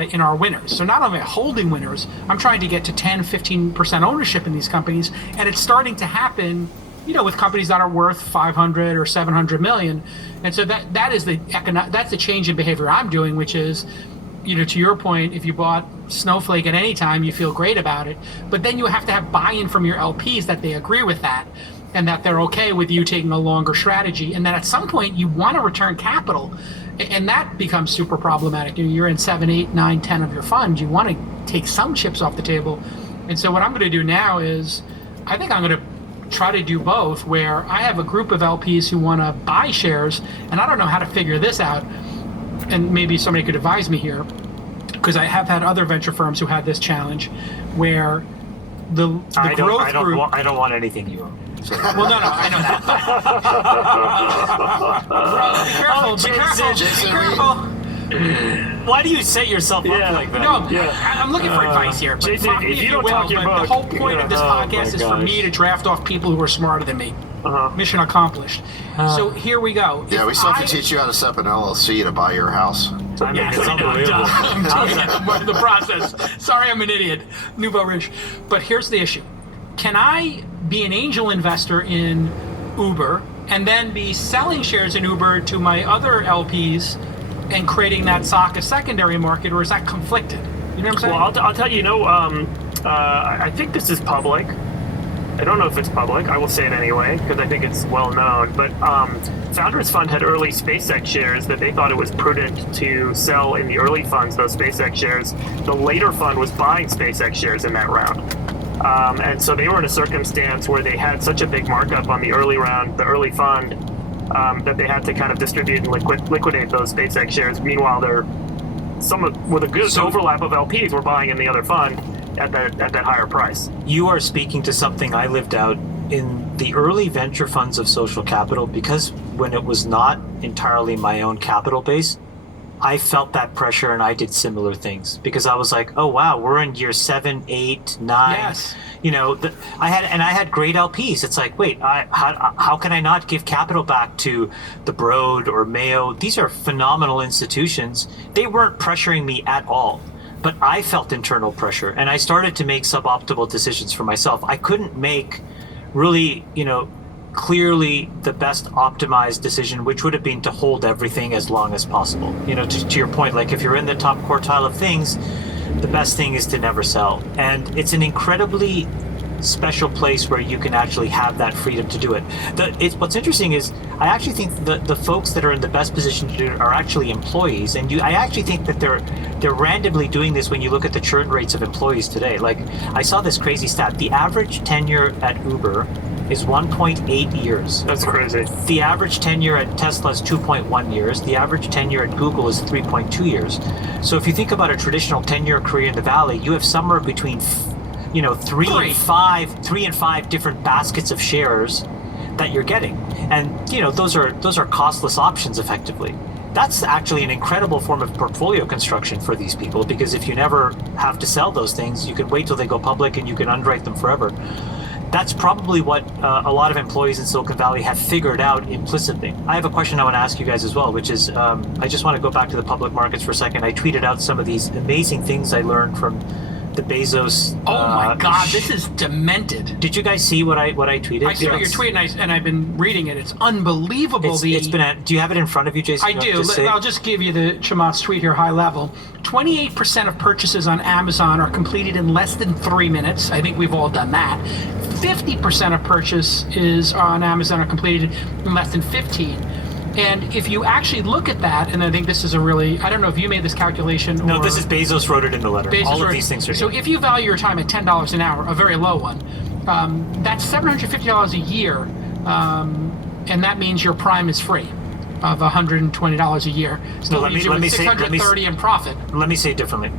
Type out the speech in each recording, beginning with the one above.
it in our winners. So not only holding winners, I'm trying to get to 10, 15% ownership in these companies. And it's starting to happen, with companies that are worth 500 or 700 million. And so that's the change in behavior I'm doing, which is, to your point, if you bought Snowflake at any time, you feel great about it. But then you have to have buy-in from your LPs that they agree with that and that they're okay with you taking a longer strategy. And then at some point you want to return capital. And that becomes super problematic. You're in 7, 8, 9, 10 of your fund. You want to take some chips off the table. And so what I'm going to do now is I think I'm going to try to do both, where I have a group of LPs who want to buy shares, and I don't know how to figure this out. And maybe somebody could advise me here, because I have had other venture firms who had this challenge where the growth group... I don't want anything you own. Well, no, I know that. Be careful. Why do you set yourself up like that? No, I'm looking for advice here. But Jason, if you don't talk your book, the whole point of this podcast is for me to draft off people who are smarter than me. Mission accomplished. So here we go. Yeah, we still have to teach you how to set up an LLC to buy your house. I mean, it's unbelievable. I'm doing it. I'm the process. Sorry, I'm an idiot. Nouveau riche. But here's the issue. Can I be an angel investor in Uber and then be selling shares in Uber to my other LPs and creating that stock a secondary market, or is that conflicted? You know what I'm saying? Well, I'll tell you, I think this is public. I don't know if it's public. I will say it anyway because I think it's well known. But Founders Fund had early SpaceX shares that they thought it was prudent to sell in the early funds, those SpaceX shares. The later fund was buying SpaceX shares in that round. And so they were in a circumstance where they had such a big markup on the early round, the early fund, that they had to kind of distribute and liquidate those SpaceX shares. Meanwhile, with a good overlap of LPs were buying in the other fund at that higher price. You are speaking to something I lived out in the early venture funds of social capital, because when it was not entirely my own capital base, I felt that pressure and I did similar things because I was like, oh wow, we're in year 7, 8, 9. Yes. I had great LPs. It's like, wait, how can I not give capital back to the Broad or Mayo? These are phenomenal institutions. They weren't pressuring me at all, but I felt internal pressure and I started to make suboptimal decisions for myself. I couldn't make really, clearly the best optimized decision, which would have been to hold everything as long as possible. To your point, like if you're in the top quartile of things, the best thing is to never sell. And it's an incredibly special place where you can actually have that freedom to do it. What's interesting is I actually think the folks that are in the best position to do it are actually employees. And I actually think that they're randomly doing this when you look at the churn rates of employees today. Like I saw this crazy stat. The average tenure at Uber is 1.8 years. That's crazy. The average tenure at Tesla is 2.1 years. The average tenure at Google is 3.2 years. So if you think about a traditional 10-year career in the Valley, you have somewhere between, three and five different baskets of shares that you're getting. And, those are costless options effectively. That's actually an incredible form of portfolio construction for these people, because if you never have to sell those things, you can wait till they go public and you can underwrite them forever. That's probably what a lot of employees in Silicon Valley have figured out implicitly. I have a question I want to ask you guys as well, which is, I just want to go back to the public markets for a second. I tweeted out some of these amazing things I learned from the Bezos. Oh my God, this is demented. Did you guys see what I tweeted? I saw your tweet and I've been reading it. It's unbelievable. Do you have it in front of you, Jason? I do. I'll just give you the Chamath's tweet here, high level. 28% of purchases on Amazon are completed in less than 3 minutes. I think we've all done that. 50% of purchases on Amazon are completed in less than 15. And if you actually look at that, and I think this is I don't know if you made this calculation. No, this is Bezos wrote it in the letter. All of these things are. So if you value your time at $10 an hour, a very low one, that's $750 a year, and that means your prime is free of $120 a year. So let me say $630 in profit. Let me say it differently.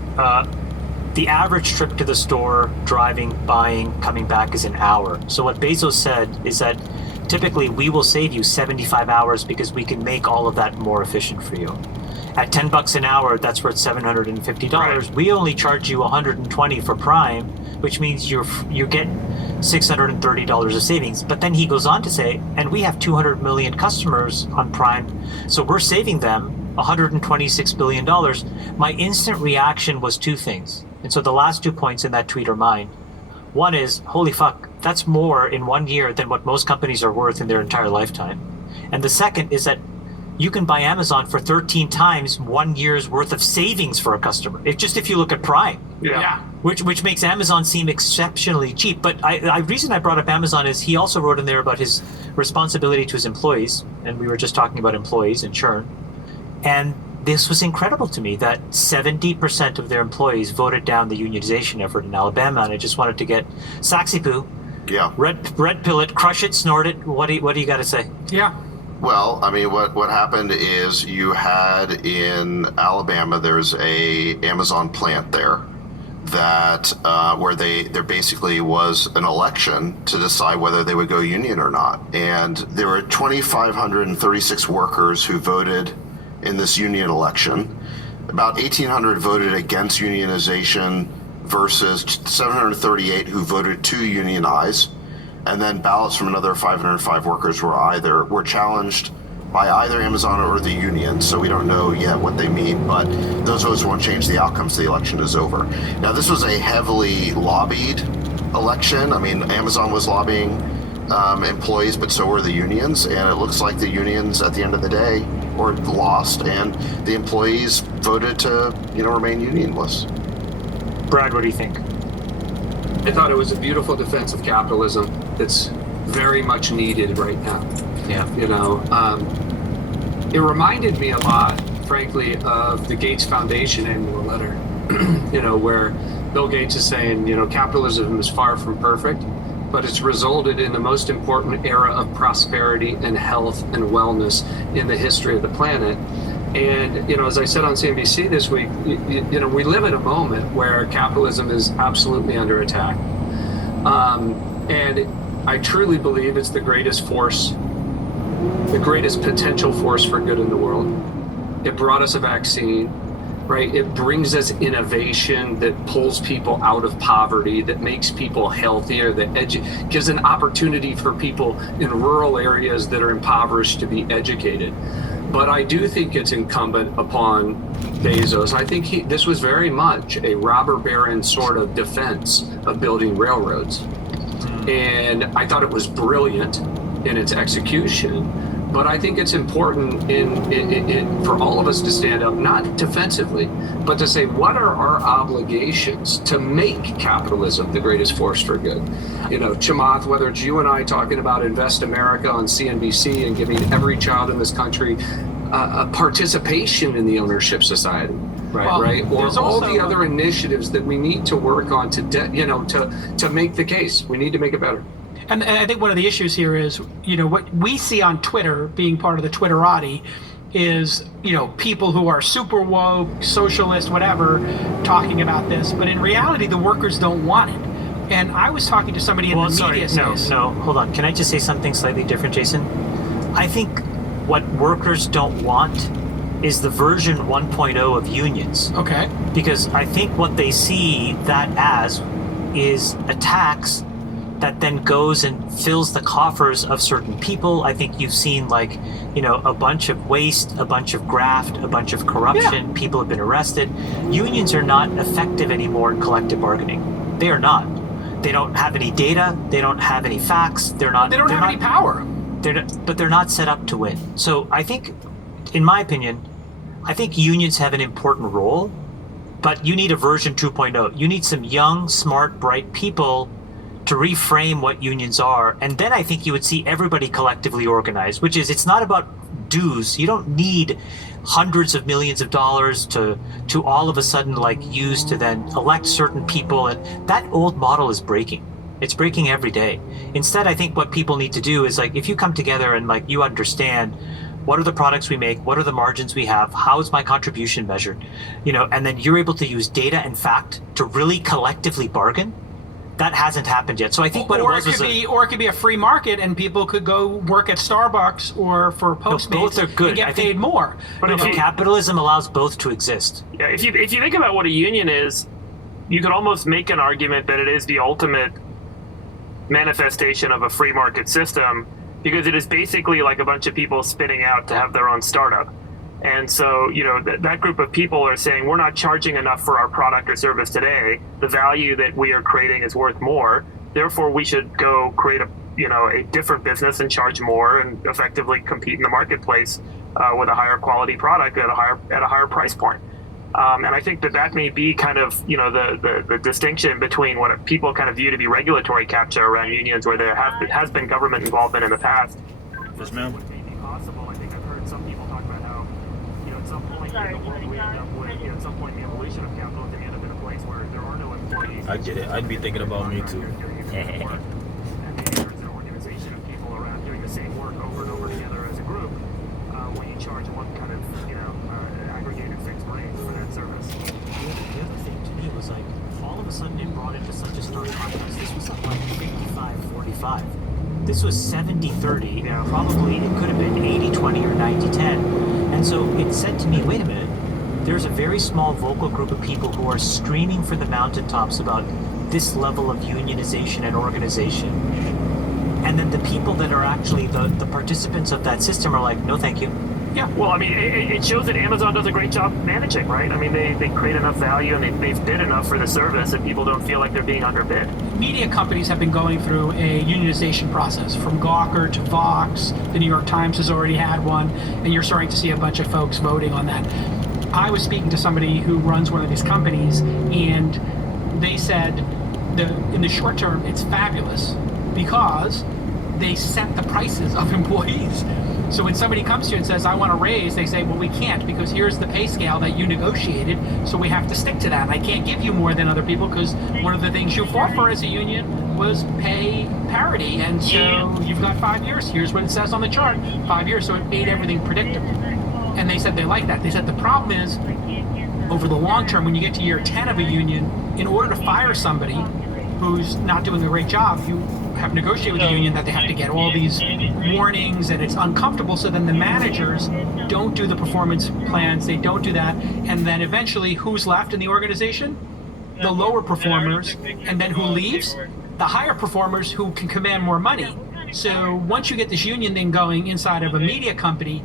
The average trip to the store, driving, buying, coming back is an hour. So what Bezos said is that typically we will save you 75 hours because we can make all of that more efficient for you. At $10 an hour, that's worth $750. Right. We only charge you $120 for Prime, which means you get $630 of savings. But then he goes on to say, and we have 200 million customers on Prime, so we're saving them $126 billion, my instant reaction was two things. And so the last 2 points in that tweet are mine. One is, holy fuck, that's more in 1 year than what most companies are worth in their entire lifetime. And the second is that you can buy Amazon for 13 times 1 year's worth of savings for a customer. If you look at Prime. Yeah. Which makes Amazon seem exceptionally cheap. But the reason I brought up Amazon is he also wrote in there about his responsibility to his employees. And we were just talking about employees and churn. And this was incredible to me that 70% of their employees voted down the unionization effort in Alabama. And I just wanted to get Saxipoo, red pill it, crush it, snort it. What do you got to say? Yeah. Well, I mean, what happened is you had in Alabama, there's a Amazon plant there that where there basically was an election to decide whether they would go union or not. And there were 2,536 workers who voted in this union election. About 1,800 voted against unionization versus 738 who voted to unionize. And then ballots from another 505 workers were challenged by either Amazon or the union. So we don't know yet what they mean, but those votes won't change the outcome so the election is over. Now, this was a heavily lobbied election. I mean, Amazon was lobbying employees, but so were the unions. And it looks like the unions at the end of the day were lost and the employees voted to, remain unionless. Brad, what do you think? I thought it was a beautiful defense of capitalism that's very much needed right now. Yeah. It reminded me a lot, frankly, of the Gates Foundation annual letter, where Bill Gates is saying, capitalism is far from perfect, but it's resulted in the most important era of prosperity and health and wellness in the history of the planet. And, as I said on CNBC this week, we live in a moment where capitalism is absolutely under attack. And I truly believe it's the greatest potential force for good in the world. It brought us a vaccine, right? It brings us innovation that pulls people out of poverty, that makes people healthier, that gives an opportunity for people in rural areas that are impoverished to be educated. But I do think it's incumbent upon Bezos. I think this was very much a robber baron sort of defense of building railroads. And I thought it was brilliant in its execution. But I think it's important for all of us to stand up, not defensively, but to say, what are our obligations to make capitalism the greatest force for good? Chamath, whether it's you and I talking about Invest America on CNBC and giving every child in this country a participation in the ownership society, right? Or all the other initiatives that we need to work on to make the case. We need to make it better. And I think one of the issues here is, what we see on Twitter, being part of the Twitterati, is, people who are super woke, socialist, whatever, talking about this. But in reality, the workers don't want it. And I was talking to somebody in the media space. No, hold on. Can I just say something slightly different, Jason? I think what workers don't want is the version 1.0 of unions. Okay. Because I think what they see that as is a tax that then goes and fills the coffers of certain people. I think you've seen a bunch of waste, a bunch of graft, a bunch of corruption. Yeah. People have been arrested. Unions are not effective anymore in collective bargaining. They are not. They don't have any data. They don't have any facts. They don't have any power. But they're not set up to win. So I think, in my opinion, I think unions have an important role, but you need a version 2.0. You need some young, smart, bright people to reframe what unions are. And then I think you would see everybody collectively organized, which is, it's not about dues. You don't need hundreds of millions of dollars to all of a sudden use to then elect certain people. And that old model is breaking. It's breaking every day. Instead, I think what people need to do is if you come together and you understand what are the products we make, what are the margins we have, how is my contribution measured, and then you're able to use data and fact to really collectively bargain. That hasn't happened yet. So I think it could be a free market, and people could go work at Starbucks or for Postmates. Both are good. And get paid more. But capitalism allows both to exist. Yeah, if you think about what a union is, you could almost make an argument that it is the ultimate manifestation of a free market system, because it is basically like a bunch of people spinning out to have their own startup. And so, that group of people are saying we're not charging enough for our product or service today. The value that we are creating is worth more. Therefore, we should go create a different business and charge more and effectively compete in the marketplace with a higher quality product at a higher price point. And I think that may be kind of the distinction between what people kind of view to be regulatory capture around unions, where there has been government involvement in the past. Yes, ma'am. What may be possible. I think I've heard some people talk about how at some point we end up with at some point the evolution of capitalism, you end up in a place where there are no employees. I get it. I'd be thinking about me too. And maybe there's an organization of people around doing the same work over and over together as a group, when you charge one kind of aggregated fixed rate for that service. The other thing to me was like, all of a sudden it brought into such a stark contrast. This was something like 55-45. This was 70-30. Yeah. Probably it could have been 80-20 or 90-10. And so it said to me, wait a minute, there's a very small vocal group of people who are screaming for the mountaintops about this level of unionization and organization. And then the people that are actually the participants of that system are like, no, thank you. Yeah, well, I mean, it shows that Amazon does a great job managing, right? I mean, they create enough value and they've bid enough for the service that people don't feel like they're being underbid. Media companies have been going through a unionization process, from Gawker to Vox. The New York Times has already had one, and you're starting to see a bunch of folks voting on that. I was speaking to somebody who runs one of these companies, and they said in the short term, it's fabulous because they set the prices of employees. So when somebody comes to you and says, I want a raise, they say, well, we can't, because here's the pay scale that you negotiated, so we have to stick to that. I can't give you more than other people, because one of the things you fought for as a union was pay parity. And so you've got 5 years. Here's what it says on the chart, 5 years. So it made everything predictable. And they said they like that. They said the problem is, over the long term, when you get to year 10 of a union, in order to fire somebody who's not doing a great job, you have negotiated with the union that they have to get all these warnings, and it's uncomfortable. So then the managers don't do the performance plans, they don't do that, and then eventually who's left in the organization? The lower performers. And then who leaves? The higher performers who can command more money. So once you get this union thing going inside of a media company,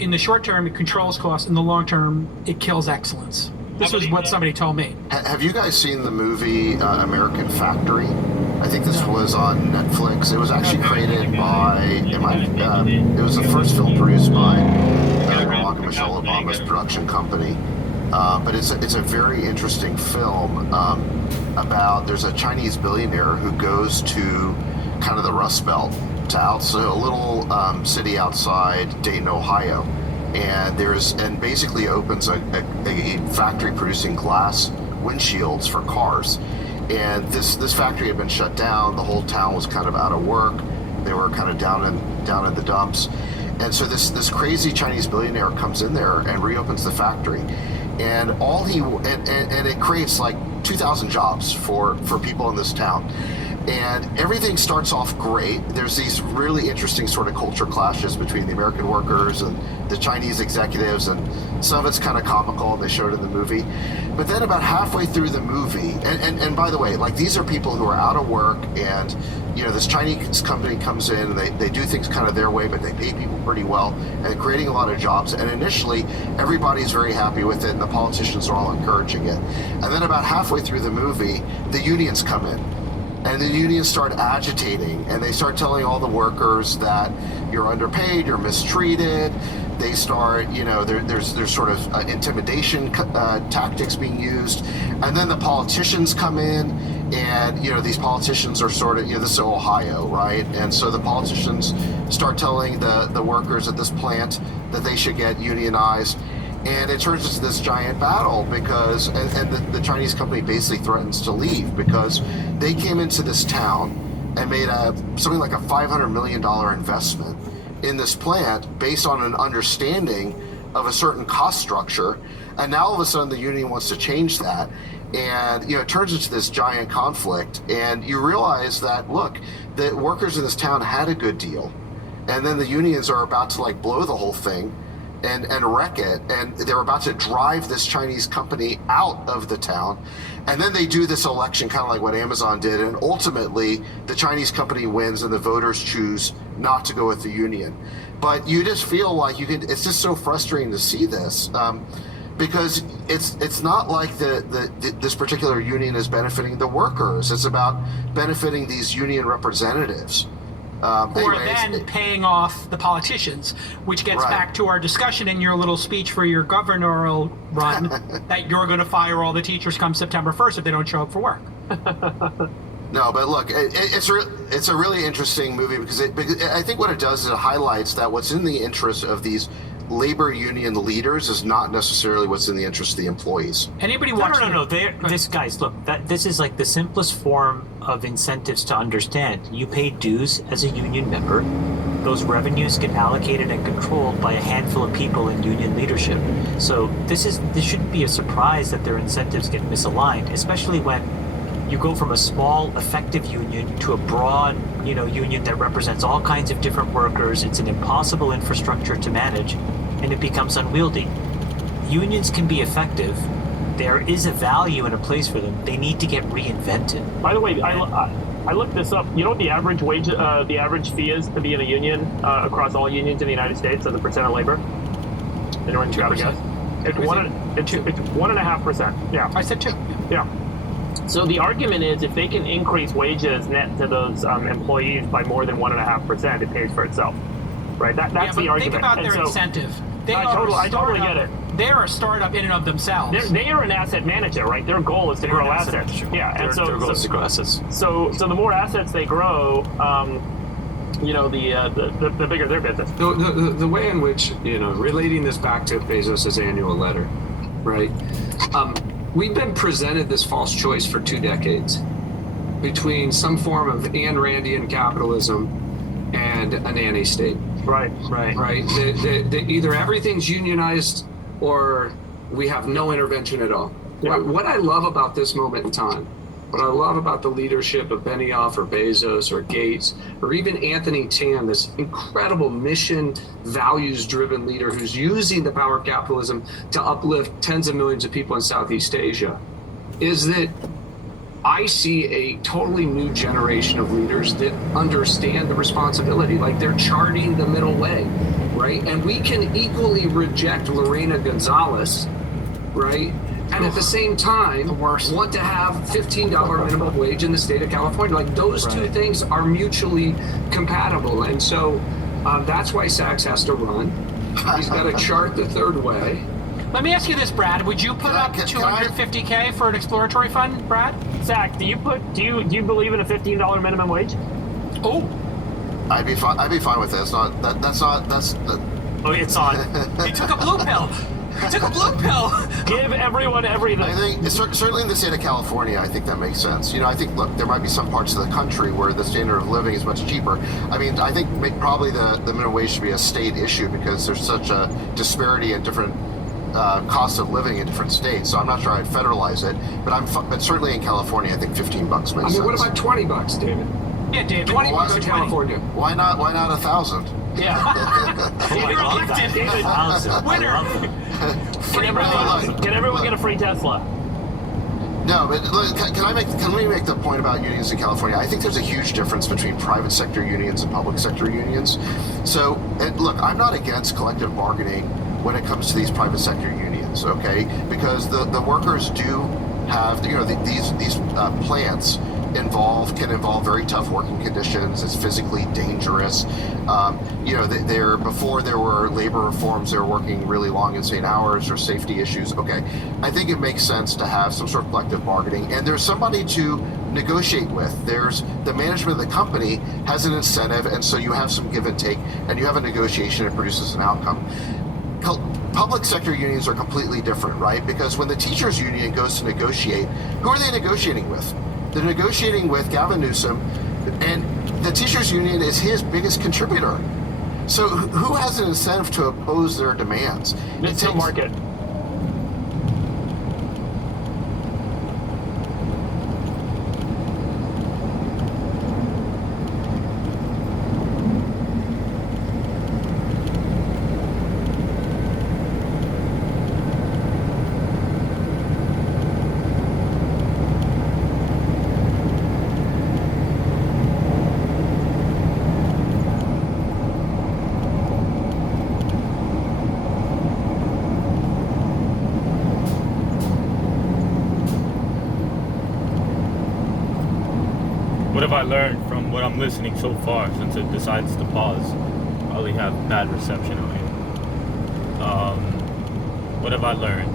in the short term it controls costs, in the long term it kills excellence. This was what somebody told me. Have you guys seen the movie American Factory? I think this was on Netflix. It was actually created by, it was the first film produced by Barack and Michelle Obama's production company. But it's a very interesting film about, there's a Chinese billionaire who goes to kind of the Rust Belt, to a little city outside Dayton, Ohio. And basically opens a factory producing glass windshields for cars. And this factory had been shut down. The whole town was kind of out of work. They were kind of down in the dumps. And so this crazy Chinese billionaire comes in there and reopens the factory. And and it creates like 2,000 jobs for people in this town. And everything starts off great. There's these really interesting sort of culture clashes between the American workers and the Chinese executives, and some of it's kind of comical, and they showed it in the movie. But then about halfway through the movie, and by the way, like, these are people who are out of work, and this Chinese company comes in, and they do things kind of their way, but they pay people pretty well, and creating a lot of jobs. And initially, everybody's very happy with it, and the politicians are all encouraging it. And then about halfway through the movie, the unions come in. And the unions start agitating, and they start telling all the workers that you're underpaid, you're mistreated. They start, there's sort of intimidation tactics being used. And then the politicians come in, and, these politicians are sort of, this is Ohio, right? And so the politicians start telling the workers at this plant that they should get unionized. And it turns into this giant battle because, and the Chinese company basically threatens to leave because they came into this town and made something like a $500 million investment in this plant based on an understanding of a certain cost structure. And now all of a sudden the union wants to change that. And, it turns into this giant conflict. And you realize that, look, the workers in this town had a good deal. And then the unions are about to blow the whole thing. and wreck it. And they're about to drive this Chinese company out of the town. And then they do this election, kind of like what Amazon did. And ultimately, the Chinese company wins and the voters choose not to go with the union. But you just feel like it's just so frustrating to see this. Because it's not like this particular union is benefiting the workers. It's about benefiting these union representatives. Who are then paying off the politicians, which gets back to our discussion in your little speech for your governorial run that you're going to fire all the teachers come September 1st if they don't show up for work. No, but look, it's a really interesting movie because I think what it does is it highlights that what's in the interest of these labor union leaders is not necessarily what's in the interest of the employees. Anybody watch? No. This guys, look, this is like the simplest form of incentives to understand. You pay dues as a union member. Those revenues get allocated and controlled by a handful of people in union leadership. So this shouldn't be a surprise that their incentives get misaligned, especially when you go from a small, effective union to a broad, union that represents all kinds of different workers. It's an impossible infrastructure to manage, and it becomes unwieldy. Unions can be effective. There is a value and a place for them. They need to get reinvented. By the way, I looked this up. You know what the average wage, the average fee is to be in a union across all unions in the United States as a percent of labor? Anyone grab a guess? It's 1.5%. Yeah, I said 2. Yeah. So the argument is if they can increase wages net to those employees by more than 1.5%, it pays for itself, right? That's the argument. Think about their incentive. I totally get it. They're a startup in and of themselves. They are an asset manager, right? Their goal is to grow assets. Yeah, and their goal is to grow assets. So the more assets they grow, the bigger their business. The way in which, relating this back to Bezos' annual letter, right? We've been presented this false choice for 2 decades between some form of Ayn Randian capitalism and a nanny state. Right. The either everything's unionized or we have no intervention at all. Yeah. What I love about this moment in time, what I love about the leadership of Benioff or Bezos or Gates or even Anthony Tan, this incredible mission, values-driven leader who's using the power of capitalism to uplift tens of millions of people in Southeast Asia, is that I see a totally new generation of leaders that understand the responsibility, like they're charting the middle way, right? And we can equally reject Lorena Gonzalez, right? And at the same time, want to have $15 minimum wage in the state of California. Like those two things are mutually compatible. And so that's why Sachs has to run. He's got to chart the third way. Let me ask you this, Brad. Would you put up $250K for an exploratory fund, Brad? Zach, do you believe in a $15 minimum wage? Oh, I'd be fine with it. It's not that's Oh, it's on. he took a blue pill. Give everyone everything. I think certainly in the state of California, I think that makes sense. I think, look, there might be some parts of the country where the standard of living is much cheaper. I mean, I think probably the minimum wage should be a state issue because there's such a disparity in different costs of living in different states. So I'm not sure I'd federalize it, but certainly in California, I think $15 makes sense. What about $20, David? Yeah, David. $20 in California. Why not 1,000? Yeah. You're elected. Winner. Can everyone get a free Tesla? No, but look, can we make the point about unions in California? I think there's a huge difference between private sector unions and public sector unions. So, look, I'm not against collective bargaining when it comes to these private sector unions, okay? Because the workers do have, these plants can involve very tough working conditions. It's physically dangerous. Before there were labor reforms, they were working really long, insane hours or safety issues. Okay, I think it makes sense to have some sort of collective bargaining, and there's somebody to negotiate with. There's the management of the company has an incentive, and so you have some give and take, and you have a negotiation that produces an outcome. Public sector unions are completely different, right? Because when the teachers union goes to negotiate, who are they negotiating with? They're negotiating with Gavin Newsom, and the teachers union is his biggest contributor. So who has an incentive to oppose their demands? It's the market. what have I learned from what I'm listening so far since it decides to pause? Probably have bad reception out here. What have I learned?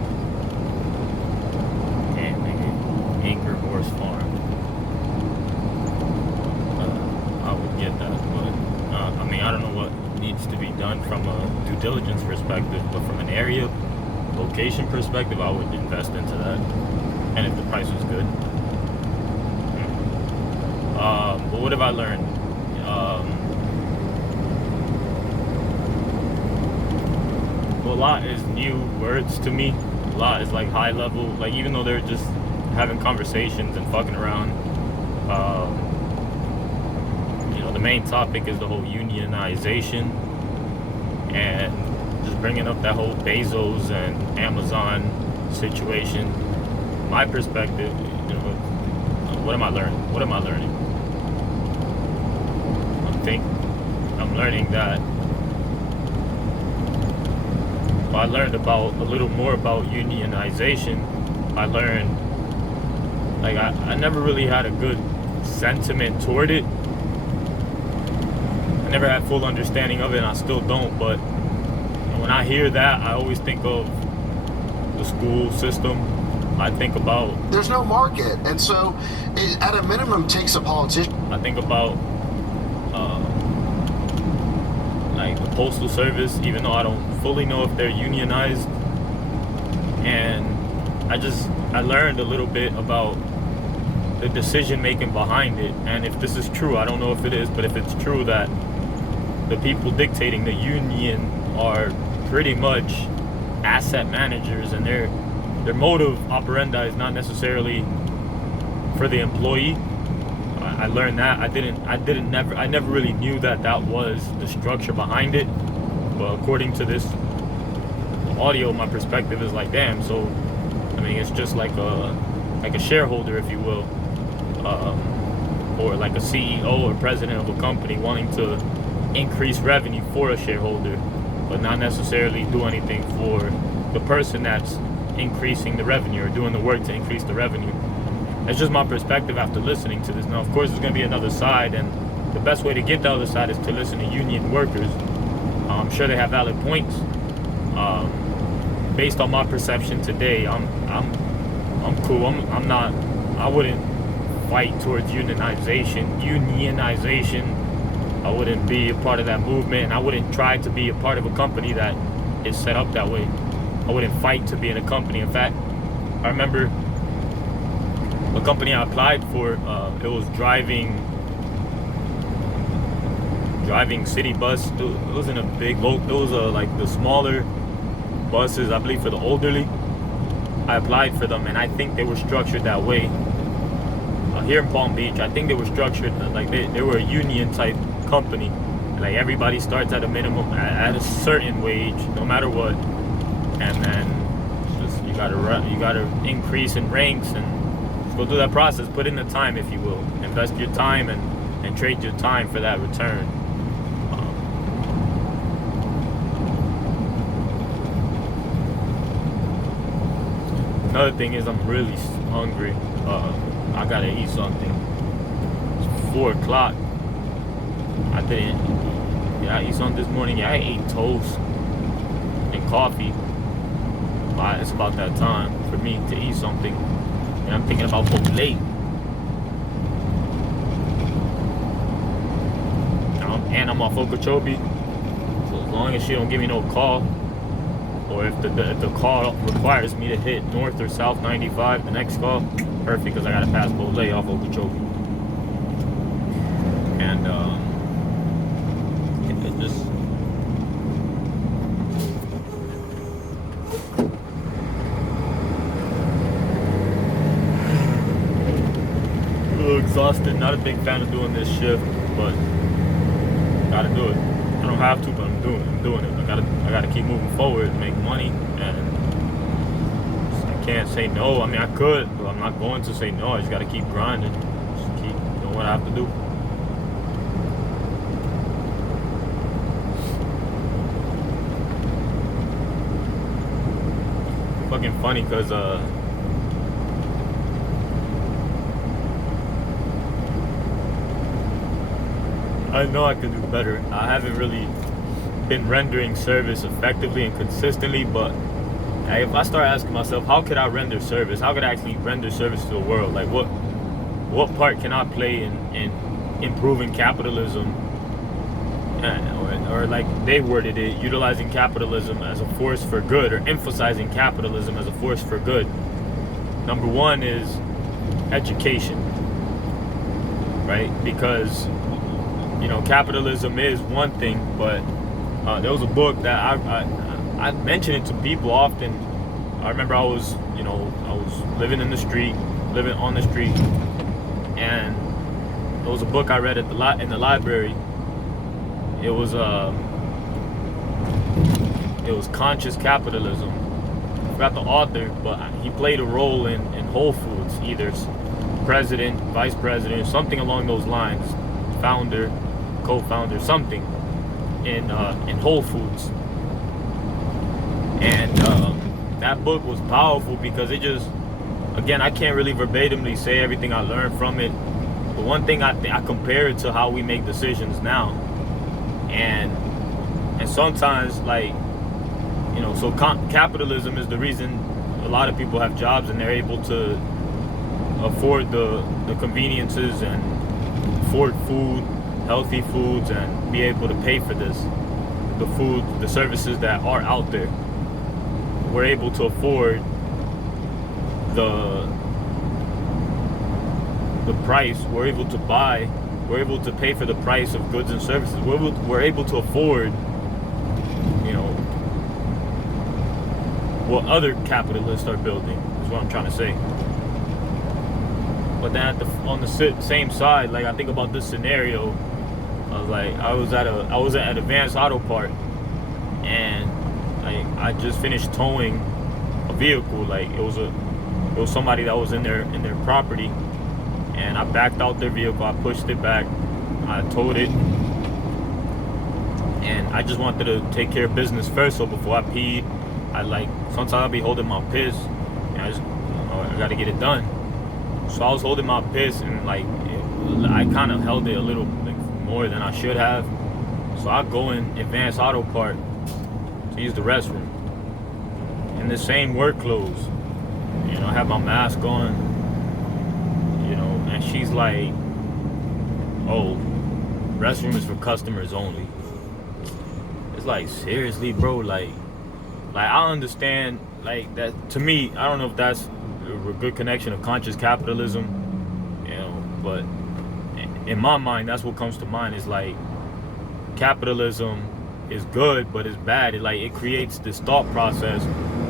Damn, nigga. Anchor Horse Farm. I would get that, but I mean, I don't know what needs to be done from a due diligence perspective, but from an area location perspective, I would invest into that, and if the price was good. But what have I learned? Well, a lot is new words to me. A lot is like high level, like even though they're just having conversations and fucking around. You know, the main topic is the whole unionization and just bringing up that whole Bezos and Amazon situation. My perspective, you know, what am I learning? What am I learning? I'm learning that I learned about a little more about unionization. I learned, like, I never really had a good sentiment toward it. I never had full understanding of it, and I still don't. But when I hear that, I always think of the school system. I think about, There's no market, and so it, at a minimum takes a politician. I think about like the postal service, even though I don't fully know if they're unionized. And I learned a little bit about the decision making behind it. And if this is true, I don't know if it is, but if it's true that the people dictating the union are pretty much asset managers, and their motive operandi is not necessarily for the employee. I learned that. I never really knew that was the structure behind it. But according to this audio, my perspective is like, damn. So, I mean, it's just like a shareholder, if you will, or like a CEO or president of a company wanting to increase revenue for a shareholder, but not necessarily do anything for the person that's increasing the revenue or doing the work to increase the revenue. That's just my perspective after listening to this. Now, of course, there's going to be another side, and the best way to get the other side is to listen to union workers. I'm sure they have valid points. Based on my perception today, I'm cool. I'm not. I wouldn't fight towards unionization. I wouldn't be a part of that movement, and I wouldn't try to be a part of a company that is set up that way. I wouldn't fight to be in a company. In fact, I remember a company I applied for, it was driving city bus. It wasn't a big, it was like the smaller buses, I believe, for the elderly. I applied for them, and I think they were structured that way. Here in Palm Beach, I think they were structured like they were a union type company. Like everybody starts at a minimum, at a certain wage, no matter what, and then just you gotta increase in ranks and go through that process. Put in the time, if you will. Invest your time and trade your time for that return. Another thing is I'm really hungry. I gotta eat something. It's 4 o'clock. Did I eat something this morning? Yeah, I ate toast and coffee. It's about that time for me to eat something. And I'm thinking about late. And I'm off Okeechobee. So as long as she don't give me no call, or if the call requires me to hit north or south 95, the next call, perfect, because I gotta pass Bolay off Okeechobee. And it just a little exhausted. Not a big fan of doing this shift, but gotta do it. I don't have to, but I'm doing it. I gotta keep moving forward and make money, and I can't say no. I mean, I could, but I'm not going to say no. I just gotta keep grinding. Just keep doing what I have to do. Fucking funny, cause I know I could do better. I haven't really been rendering service effectively and consistently, but if I start asking myself, how could I render service? How could I actually render service to the world? Like, what part can I play in improving capitalism? Or like they worded it, utilizing capitalism as a force for good, or emphasizing capitalism as a force for good. Number one is education, right? Because, you know, capitalism is one thing, but there was a book that I mentioned it to people often. I remember I was living on the street, and there was a book I read in the library. It was Conscious Capitalism. I forgot the author, but he played a role in Whole Foods, either president, vice president, something along those lines, founder, co-founder, something in Whole Foods. And that book was powerful because it just, again, I can't really verbatimly say everything I learned from it, but one thing I compare it to how we make decisions now. And sometimes, like, you know, so capitalism is the reason a lot of people have jobs and they're able to afford the conveniences and afford food, healthy foods, and be able to pay for the services that are out there. We're able to afford the price. We're able to pay for the price of goods and services. We're able to afford, you know, what other capitalists are building, is what I'm trying to say. But then on the same side, like, I think about this scenario. I was at Advanced Auto Part, and I just finished towing a vehicle. Like, it was somebody that was in their property, and I backed out their vehicle. I pushed it back, I towed it, and I just wanted to take care of business first. So before I peed, sometimes I'll be holding my piss, and I got to get it done. So I was holding my piss, and I kind of held it a little more than I should have. So I go in Advanced Auto Part to use the restroom in the same work clothes. You know, I have my mask on. You know, and she's like, "Oh, restroom is for customers only." It's like, seriously, bro. Like I understand, like, that. To me, I don't know if that's a good connection of conscious capitalism, you know, but in my mind, that's what comes to mind. Is like, capitalism is good, but it's bad. It creates this thought process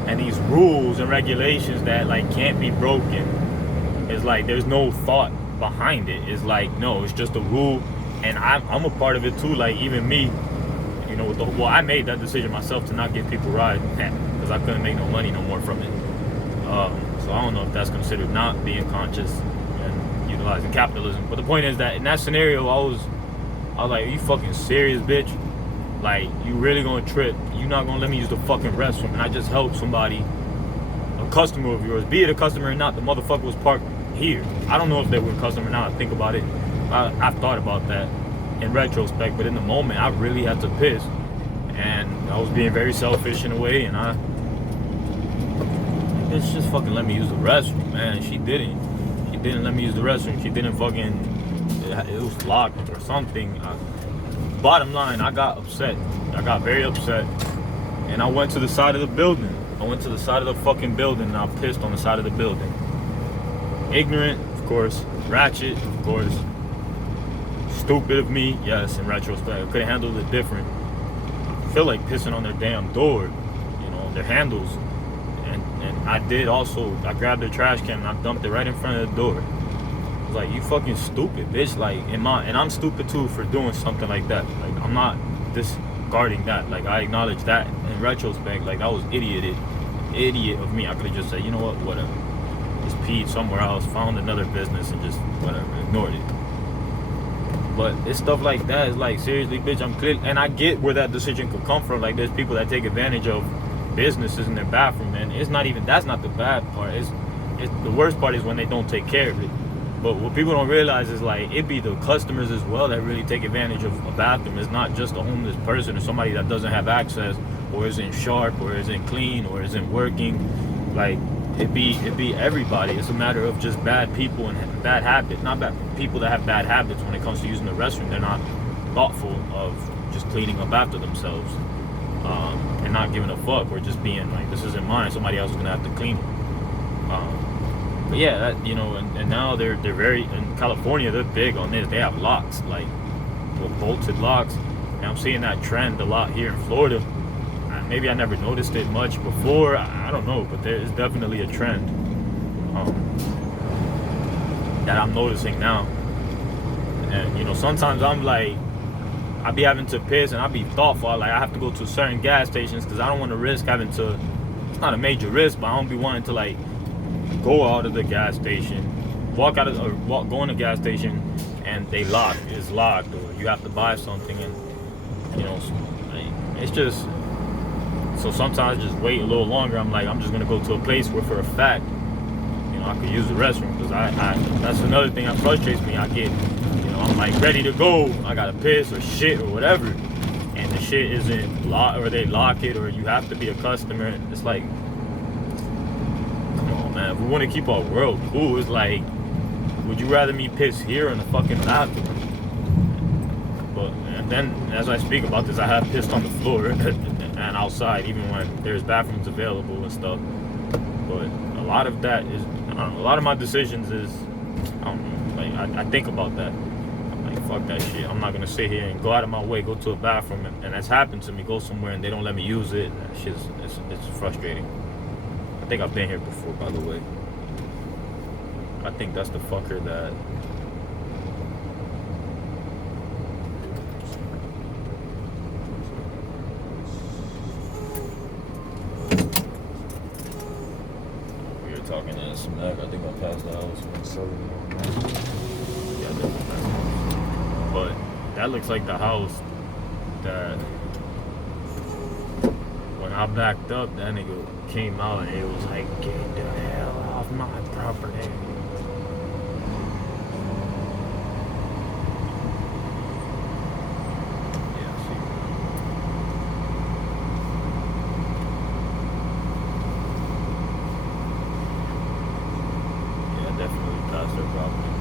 and these rules and regulations that, like, can't be broken. It's like there's no thought behind it. It's like, no, it's just a rule, and I'm a part of it too. Like, even me, you know, I made that decision myself to not give people rides because I couldn't make no money no more from it. So I don't know if that's considered not being conscious and utilizing capitalism. But the point is that in that scenario, I was like, are you fucking serious, bitch? Like, you really gonna trip? You not gonna let me use the fucking restroom? And I just helped somebody, a customer of yours, be it a customer or not. The motherfucker was parked here. I don't know if they were a customer or not. I think about it. I've thought about that in retrospect, but in the moment, I really had to piss, and I was being very selfish in a way, and it's just fucking let me use the restroom, man. She didn't let me use the restroom. She didn't fucking, it was locked or something. Bottom line, I got upset. I got very upset, and I went to the side of the building. I went to the side of the fucking building, and I pissed on the side of the building. Ignorant, of course. Ratchet, of course. Stupid of me, yes, in retrospect. I could have handled it different. I feel like pissing on their damn door, you know, their handles. And I did also, I grabbed their trash can and I dumped it right in front of the door. I was like, you fucking stupid, bitch. Like, and I'm stupid too for doing something like that. Like, I'm not discarding that. Like, I acknowledge that in retrospect. Like, that was idiot of me. I could have just said, you know what, whatever. Just peed somewhere else, found another business, and just whatever, ignored it. But it's stuff like that. It's like, seriously, bitch, I'm clear. And I get where that decision could come from. Like, there's people that take advantage of businesses in their bathroom, and it's not even, that's not the bad part. It's the worst part is when they don't take care of it. But what people don't realize is like it be the customers as well that really take advantage of a bathroom. It's not just a homeless person or somebody that doesn't have access or isn't sharp or isn't clean or isn't working. Like it be everybody. It's a matter of just bad people and bad habits. Not bad people that have bad habits when it comes to using the restroom. They're not thoughtful of just cleaning up after themselves and not giving a fuck, or just being like, this isn't mine, somebody else is gonna have to clean it. But yeah, that, you know, and now they're very, in California they're big on this. They have locks, like with bolted locks, and I'm seeing that trend a lot here in Florida. Maybe I never noticed it much before, I don't know, but there is definitely a trend that I'm noticing now. And you know, sometimes I'm like, I be having to piss and I be thoughtful, like I have to go to certain gas stations because I don't want to risk having to, it's not a major risk, but I don't be wanting to like go out of the gas station, go in the gas station and it's locked, or you have to buy something, and you know, it's just, so sometimes just wait a little longer. I'm like, I'm just gonna go to a place where for a fact, you know, I could use the restroom, because I that's another thing that frustrates me. I get, you know, I'm like ready to go, I gotta piss or shit or whatever, and the shit isn't locked, or they lock it, or you have to be a customer, and it's like, come on, man, if we want to keep our world cool, it's like, would you rather me piss here in the fucking bathroom? But, and then as I speak about this, I have pissed on the floor and outside, even when there's bathrooms available and stuff. But a lot of that is, I don't know, a lot of my decisions is, I don't know, like I think about that. I'm like, fuck that shit. I'm not gonna sit here and go out of my way, go to a bathroom, and that's happened to me. Go somewhere and they don't let me use it. That shit's, it's frustrating. I think I've been here before, by the way. I think that's the fucker that. We were talking in smack. I think I passed the house. Yeah, but that looks like the house that when I backed up, that nigga came out and it was like, get the hell off my property. Definitely past their property.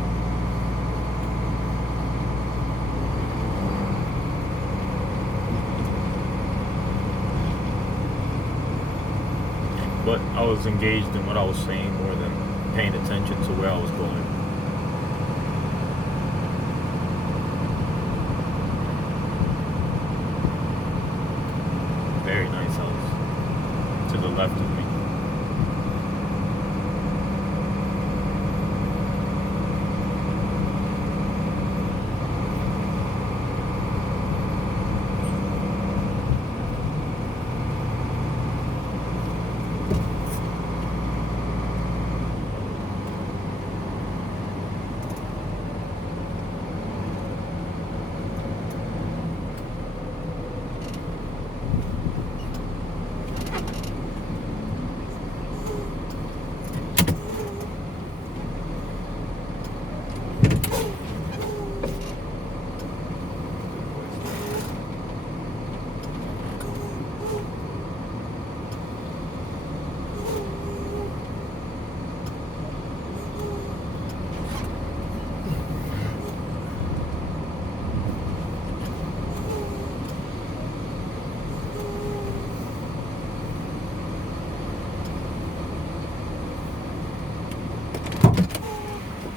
But I was engaged in what I was saying more than paying attention to where I was going. Very nice house to the left of me.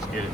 Get it.